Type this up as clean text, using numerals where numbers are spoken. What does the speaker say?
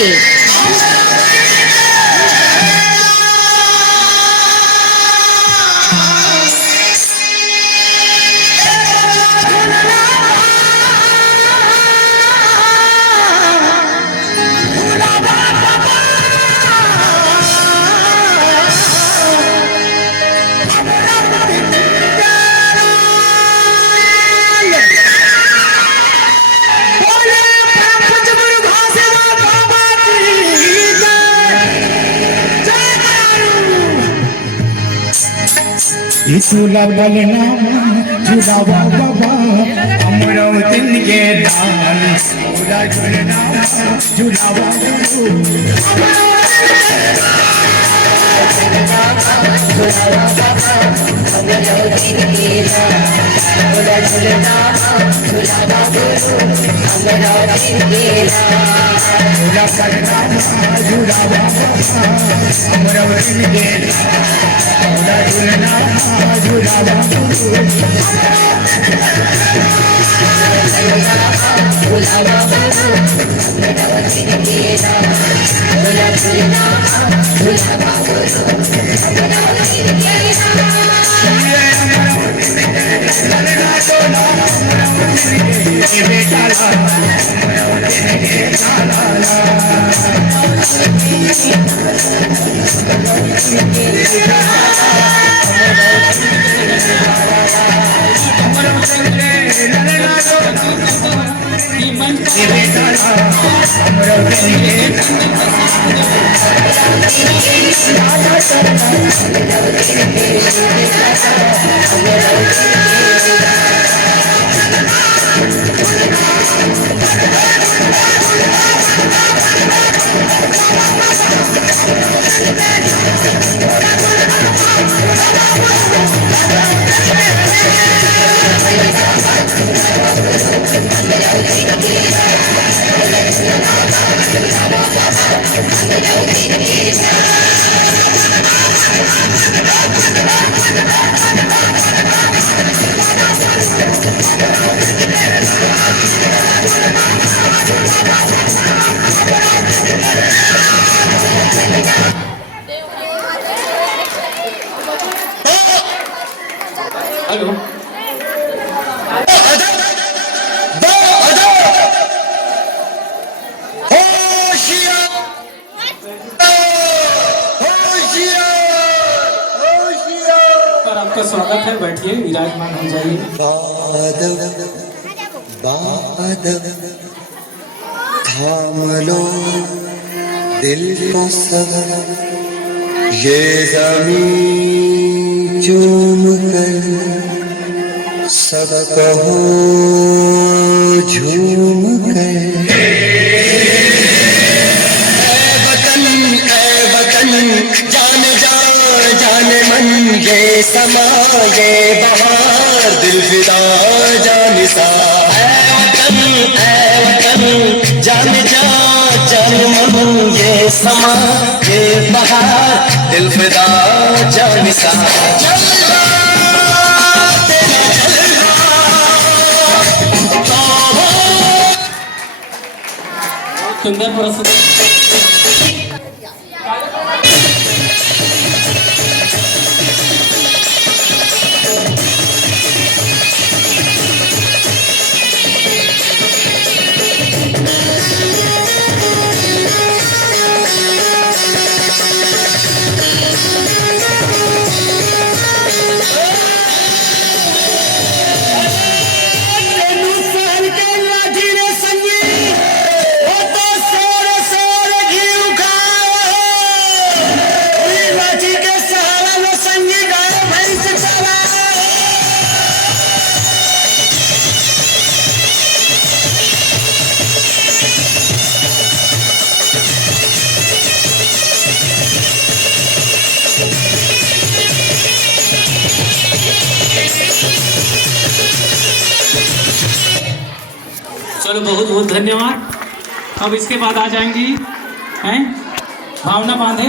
के। झूला बलना झूलावा बाबा अमरावती के दान झूला झूलना झूलावा झूला बलना झूलावा अमरावती के झूला झूलना झूलावा हेलो आपका स्वागत है, बैठिए, विराजमान हो जाइए। बादल थाम लो दिल का सबर, ये ज़मीं चूम कर सब कहो झूम कर। ये समा ये बहार दिल फिदा जानिसा ऐ वतन जान जा जान मन ये समा ये बहार दिल फिदा जानिसा। सुंदर प्रस्तुति। चलो बहुत बहुत धन्यवाद। अब इसके बाद आ जाएंगी हैं भावना बांधे।